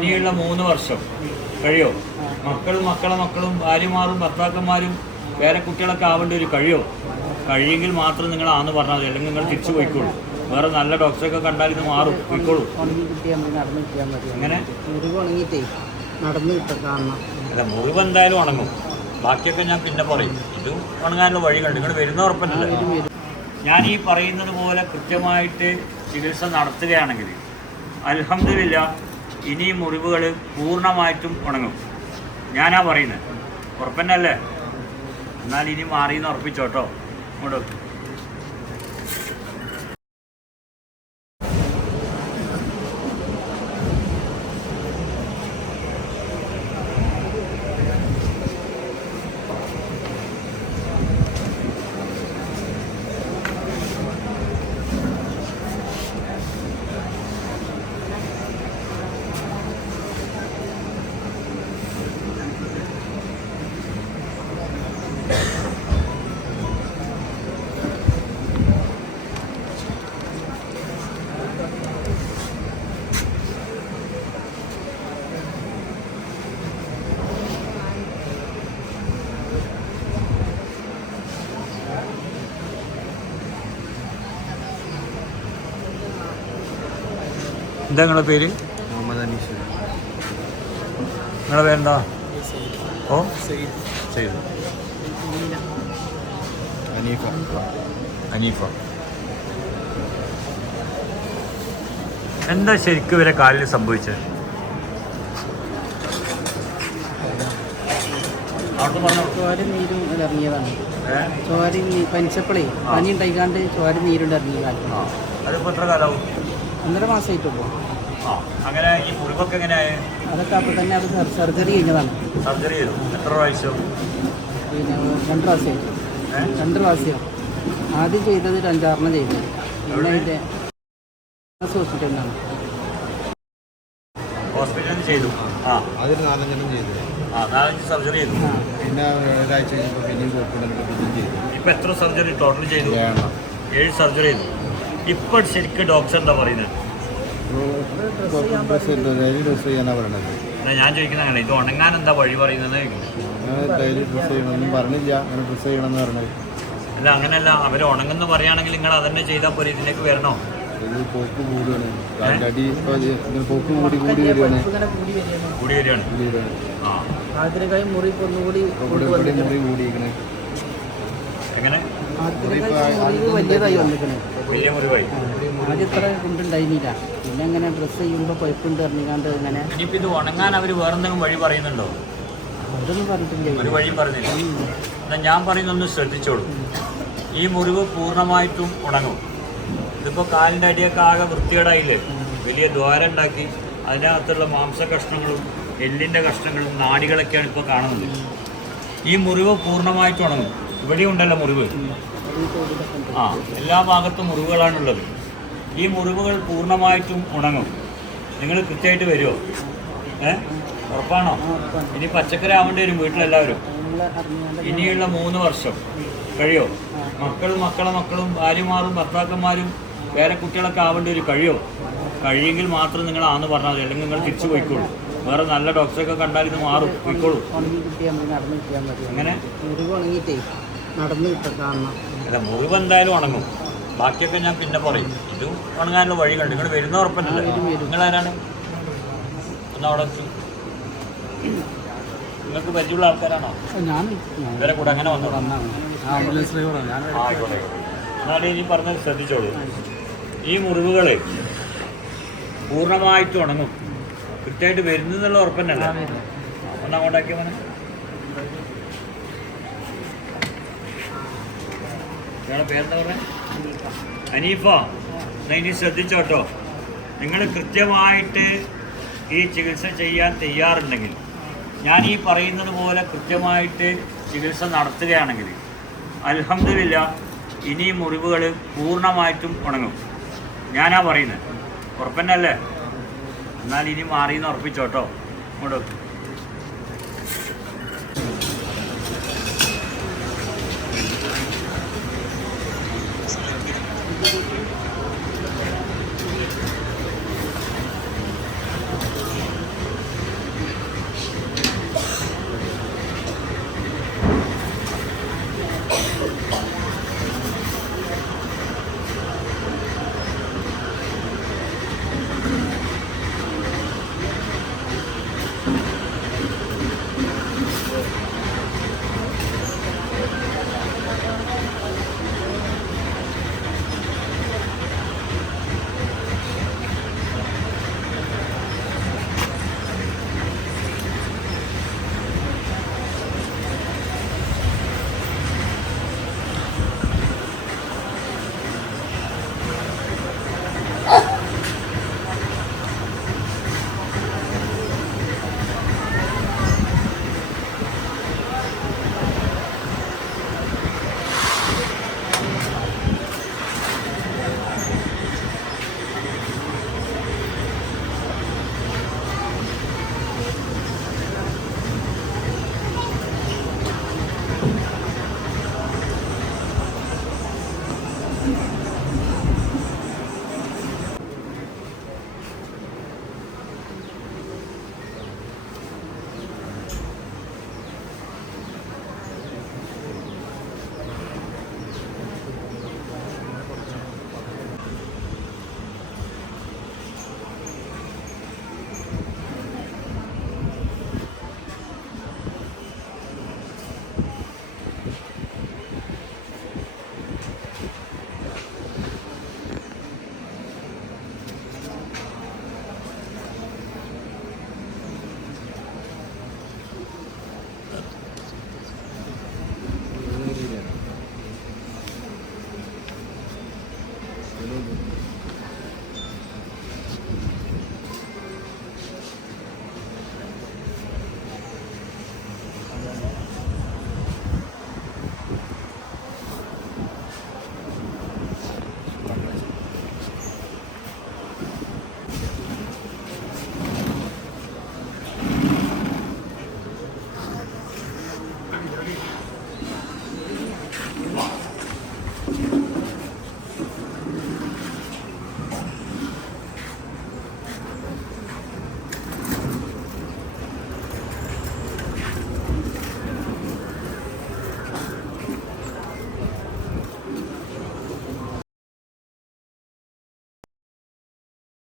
ഇനിയുള്ള 3 വർഷം കഴിയോ? മക്കളും ഭാര്യമാരും ഭർത്താക്കന്മാരും വേറെ കുട്ടികളൊക്കെ ആവേണ്ട ഒരു കഴിയെങ്കിൽ മാത്രം നിങ്ങൾ ആന്ന് പറഞ്ഞാൽ മതി, അല്ലെങ്കിൽ നിങ്ങൾ തിരിച്ചു പോയിക്കോളൂ. വേറെ നല്ല ഡോക്ടറൊക്കെ കണ്ടാൽ ഇത് മാറും, പോയിക്കോളൂ. അങ്ങനെ അല്ല, മുറിവ് എന്തായാലും ഉണങ്ങും. ബാക്കിയൊക്കെ ഞാൻ പിന്നെ പറയും. ഇത് ഉണങ്ങാനുള്ള വഴികളുണ്ട്. നിങ്ങൾ വരുന്ന ഉറപ്പല്ലേ? ഞാൻ ഈ പറയുന്നത് പോലെ കൃത്യമായിട്ട് ചികിത്സ നടത്തുകയാണെങ്കിൽ അൽഹംദുലില്ലാഹ് ഇനി മുറിവുകൾ പൂർണ്ണമായിട്ടും ഉണങ്ങും. ഞാനാ പറയുന്നത്, ഉറപ്പന്നല്ലേ? എന്നാൽ ഇനി മാറിയെന്ന് ഉറപ്പിച്ചോട്ടോ. ഇങ്ങോട്ട് എന്താ നിങ്ങളുടെ പേര്? മുഹമ്മദ് അനീഷ്. നിങ്ങളുടെ പേരെന്താ? ഓ ചെയ്തു. അനീഫ. എന്താ ശരിക്കും ഇവരെ കാലിൽ സംഭവിച്ചത്? നീരും ഇറങ്ങിയതാണ്. പനിച്ചപ്പളേ പനി ഉണ്ടായിക്കാണ്ട് ചോര നീരുണ്ട് ഇറങ്ങിയ കാലം. അതിപ്പോൾ എത്ര കാലമാവും? 1.5 മാസമായിട്ടുള്ളൂ. അങ്ങനെ ഈ മുറിവൊക്കെ എങ്ങനെയായി? അതൊക്കെ അപ്പോൾ തന്നെ അത് സർജറി കഴിഞ്ഞതാണ്. സർജറി ചെയ്തു? എത്ര പ്രാവശ്യം? പിന്നെ 2 പ്രാവശ്യം. 2 പ്രാവശ്യം. ആദ്യം ചെയ്തത് 5-6 ചെയ്തത്. പിന്നെ അതിൻ്റെ ഹോസ്പിറ്റലിലാണ്. ഹോസ്പിറ്റലിൽ ചെയ്തു. അതിൽ 4-5 ചെയ്തു. 4-5 സർജറി ചെയ്തു. പിന്നെ ഒരാഴ്ച കഴിഞ്ഞപ്പോൾ പിന്നെയും പിന്നെയും ചെയ്തു. ഇപ്പം എത്ര സർജറി ടോട്ടൽ ചെയ്തു? 7 സർജറി ചെയ്തു. ഇപ്പോൾ ശരിക്കും ഡോക്ടർ എന്താ പറയുന്നത്? ഞാൻ ചോദിക്കുന്നത് അങ്ങനെ, ഇത് ഉണങ്ങാൻ എന്താ വഴി പറയുന്നത്? ഡെയിലി ഡ്രസ് ചെയ്യണമെന്നും പറഞ്ഞില്ല, അങ്ങനെ ഡ്രസ് ചെയ്യണമെന്ന് പറഞ്ഞത്. അല്ല, അങ്ങനെയല്ല. അവർ ഉണങ്ങുന്ന പറയുകയാണെങ്കിൽ നിങ്ങൾ അതന്നെ ചെയ്താൽ പോരെ, ഇതിലേക്ക് വരണോ? പോക്ക് കൂടുകയാണ്, പോക്ക് കൂടി വരികയാണ്. മുറി കൂടിയിരിക്കണേ. എങ്ങനെ വലിയതായി വന്നിരിക്കണേ. വലിയ മുറിവായി. ആദ്യം ഇത്ര കൊണ്ടുണ്ടായിരുന്നില്ല. പിന്നെ അങ്ങനെ ഡ്രസ്സ് ചെയ്യുമ്പോൾ പൈപ്പുണ്ട് ഇറങ്ങിക്കാണ്ട് ഇങ്ങനെ. ഇനിയിപ്പോൾ ഇത് ഉണങ്ങാൻ അവർ വേറെന്തെങ്കിലും വഴി പറയുന്നുണ്ടോ? അതൊന്നും പറഞ്ഞിട്ടില്ല. ഒരു വഴിയും പറഞ്ഞില്ല. എന്നാൽ ഞാൻ പറയുന്നൊന്ന് ശ്രദ്ധിച്ചോളൂ. ഈ മുറിവ് പൂർണ്ണമായിട്ടും ഉണങ്ങും. ഇതിപ്പോൾ കാലിൻ്റെ അടിയൊക്കെ ആകെ വൃത്തികേടായില്ലേ? വലിയ ദ്വാരം ഉണ്ടാക്കി അതിനകത്തുള്ള മാംസ കഷ്ണങ്ങളും എല്ലിൻ്റെ കഷ്ണങ്ങളും നാടികളൊക്കെയാണ് ഇപ്പോൾ കാണുന്നത്. ഈ മുറിവ് പൂർണ്ണമായിട്ടും ഉണങ്ങും. ഇവിടെ ഉണ്ടല്ലോ മുറിവ്. എല്ലാ ഭാഗത്തും മുറിവുകളാണുള്ളത്. ഈ മുറിവുകൾ പൂർണ്ണമായിട്ടും ഉണങ്ങും. നിങ്ങൾ കൃത്യമായിട്ട് വരുമോ? ഉറപ്പാണോ? ഇനി പച്ചക്കറി ആവേണ്ടി വരും വീട്ടിലെല്ലാവരും. ഇനിയുള്ള 3 വർഷം കഴിയോ? മക്കളും ഭാര്യമാരും ഭർത്താക്കന്മാരും വേറെ കുട്ടികളൊക്കെ ആവേണ്ട ഒരു കഴിയെങ്കിൽ മാത്രം നിങ്ങൾ ആന്ന് പറഞ്ഞാൽ മതി, അല്ലെങ്കിൽ നിങ്ങൾ തിരിച്ചു പോയിക്കോളൂ. വേറെ നല്ല ഡോക്ടറൊക്കെ കണ്ടാൽ ഇത് മാറും, പോയിക്കോളൂ. അങ്ങനെ അല്ല, മുറിവ് എന്തായാലും ഉണങ്ങും. ബാക്കിയൊക്കെ ഞാൻ പിന്നെ പറയും. ഇത് ഉണങ്ങാനുള്ള വഴികളുണ്ട്. നിങ്ങൾ വരുന്ന ഉറപ്പന്നല്ലേ? നിങ്ങളാരാണ്? ഒന്ന് അവിടെ നിങ്ങൾക്ക് പരിചയമുള്ള ആൾക്കാരാണോ? ഇവരെ കൂടെ അങ്ങനെ വന്നു? ആയിക്കോട്ടെ. എന്നാലും ഇനി പറഞ്ഞത് ശ്രദ്ധിച്ചോളൂ. ഈ മുറിവുകൾ പൂർണ്ണമായിട്ട് ഉണങ്ങും. കൃത്യമായിട്ട് വരുന്നതെന്നുള്ള ഉറപ്പന്നല്ല. ഒന്ന് അങ്ങോട്ടാക്കിയ മോനെ. നിങ്ങളുടെ പേരെന്താ പറയുക? അനീഫ. എന്നാൽ ഇനി ശ്രദ്ധിച്ചോട്ടോ. നിങ്ങൾ കൃത്യമായിട്ട് ഈ ചികിത്സ ചെയ്യാൻ തയ്യാറുണ്ടെങ്കിൽ, ഞാൻ ഈ പറയുന്നത് പോലെ കൃത്യമായിട്ട് ചികിത്സ നടത്തുകയാണെങ്കിൽ അൽഹംദുലില്ലാഹ് ഇനി മുറിവുകൾ പൂർണ്ണമായിട്ടും ഉണങ്ങും. ഞാനാ പറയുന്നത്, ഉറപ്പന്നല്ലേ? എന്നാൽ ഇനി മാറിയെന്ന് ഉറപ്പിച്ചോട്ടോ. ഇങ്ങോട്ട്